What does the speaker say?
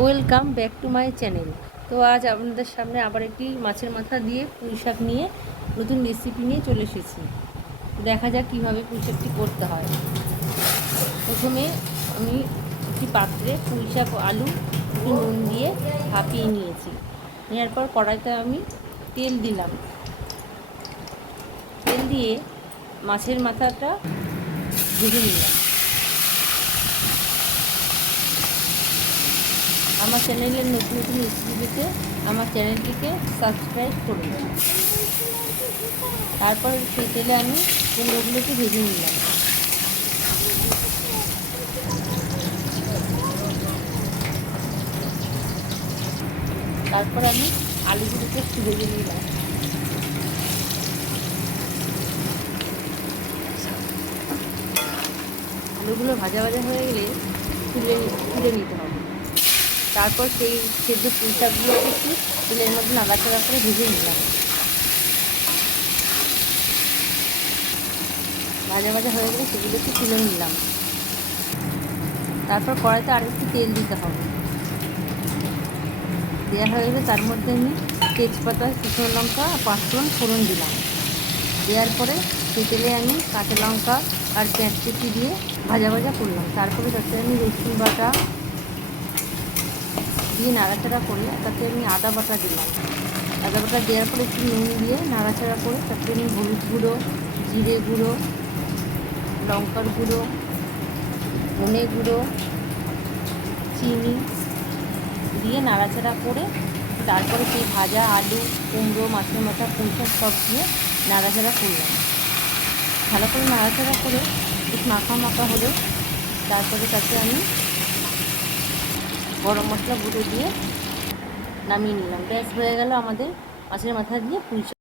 Welcome back to my channel. তো আজ আপনাদের সামনে আবার একটি মাছের মাথা দিয়ে পুঁই শাক নিয়ে নতুন রেসিপি নিয়ে চলে এসেছি। দেখা যাক কীভাবে পুঁই শাকটি করতে হয়। প্রথমে আমি একটি পাত্রে পুঁই শাক ও আলু একটু নুন দিয়ে ভাপিয়ে নিয়েছি। নেওয়ার পর কড়াইতে আমি তেল দিলাম। তেল দিয়ে মাছের মাথাটা ভেজে নিলাম। আমার চ্যানেলের নতুন নতুন রেসিপি পেতে আমার চ্যানেলটিকে সাবস্ক্রাইব করুন। তারপর সেই তেলে আমি কুমড়োগুলোকে ভেজে নিলাম। তারপর আমি আলুগুলোকে একটু ভেজে নিলাম। আলুগুলো ভাজা ভাজা হয়ে গেলে তুলে নিতে হবে। তারপর সেই সেদ্ধ পুঁই শাকগুলোকে একটু তেলের মধ্যে নাড়াচাড়া করে ভেজে নিলাম। ভাজা ভাজা হয়ে গেলে সেগুলোকে তুলে নিলাম। তারপর কড়াইতে আরেকটু তেল দিতে হবে। দেওয়া হয়ে গেলে তার মধ্যে আমি তেজপাতা, শুকনো লঙ্কা, পাঁচফোড়ন ফোড়ন দিলাম। দেওয়ার পরে সেই তেলে আমি কাঁচা লঙ্কা আর পেঁয়াজ কুচি দিয়ে ভাজা ভাজা করলাম। তারপরে তাতে আমি রসুন বাটা দিয়ে নাড়াচাড়া করে তাতে আমি আদা বাটা দিলাম। আদা বাটা দেওয়ার পরে একটু নুন দিয়ে নাড়াচাড়া করে তাতে আমি হলুদ গুঁড়ো, জিরে গুঁড়ো, লঙ্কার গুঁড়ো, ধনে গুঁড়ো, চিনি দিয়ে নাড়াচাড়া করে তারপরে সেই ভাজা আলু, কুমড়ো, মাছের মাথা, পুঁই শাক সব দিয়ে নাড়াচাড়া করলাম। ভালো করে নাড়াচাড়া করে একটু মাখা মাখা হলে তারপরে তাতে আমি গরম মশলা গুঁড়ো দিয়ে নামিয়ে নিলাম। ব্যাস হয়ে গেল আমাদের মাছের মাথা দিয়ে পুঁই শাক।